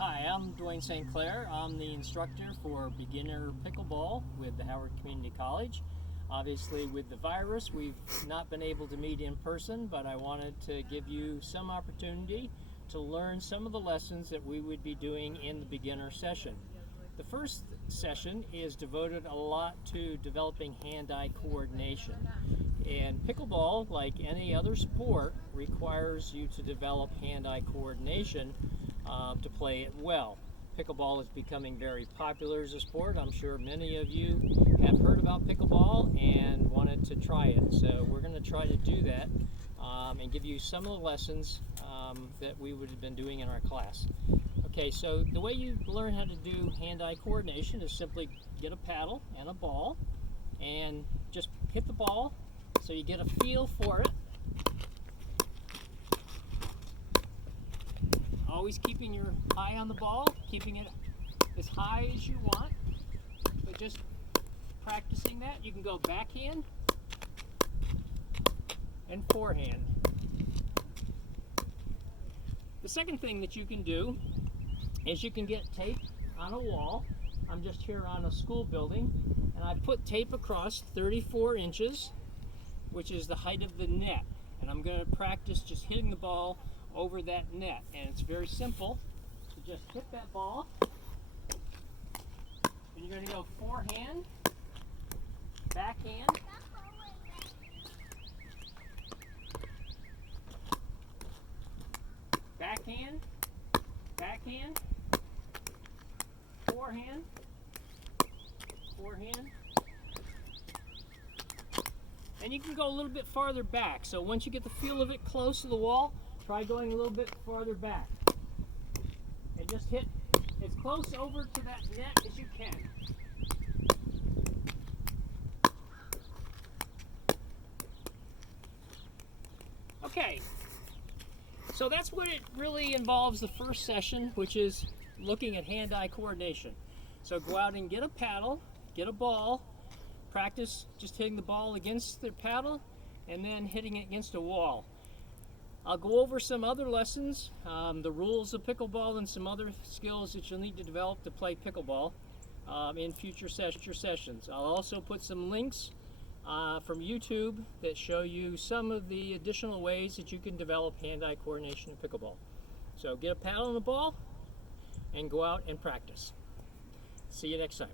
Hi, I'm Duane St. Clair. I'm the instructor for beginner pickleball with the Howard Community College. Obviously, with the virus, we've not been able to meet in person, but I wanted to give you some opportunity to learn some of the lessons that we would be doing in the beginner session. The first session is devoted a lot to developing hand-eye coordination. And pickleball, like any other sport, requires you to develop hand-eye coordination to play it well. Pickleball is becoming very popular as a sport. I'm sure many of you have heard about pickleball and wanted to try it. So we're going to try to do that and give you some of the lessons that we would have been doing in our class. Okay, so the way you learn how to do hand-eye coordination is simply get a paddle and a ball and just hit the ball so you get a feel for it. Always keeping your eye on the ball, keeping it as high as you want, but just practicing that. You can go backhand and forehand. The second thing that you can do is you can get tape on a wall. I'm just here on a school building, and I put tape across 34 inches, which is the height of the net. And I'm going to practice just hitting the ball over that net. And it's very simple. You just hit that ball, and you're going to go forehand, backhand, backhand, backhand, forehand, forehand. And you can go a little bit farther back. So once you get the feel of it close to the wall, try going a little bit farther back. And just hit as close over to that net as you can. Okay, so that's what it really involves the first session, which is looking at hand-eye coordination. So go out and get a paddle, get a ball, practice just hitting the ball against the paddle and then hitting it against a wall. I'll go over some other lessons, the rules of pickleball and some other skills that you'll need to develop to play pickleball in future sessions. I'll also put some links from YouTube that show you some of the additional ways that you can develop hand-eye coordination in pickleball. So get a paddle and a ball and go out and practice. See you next time.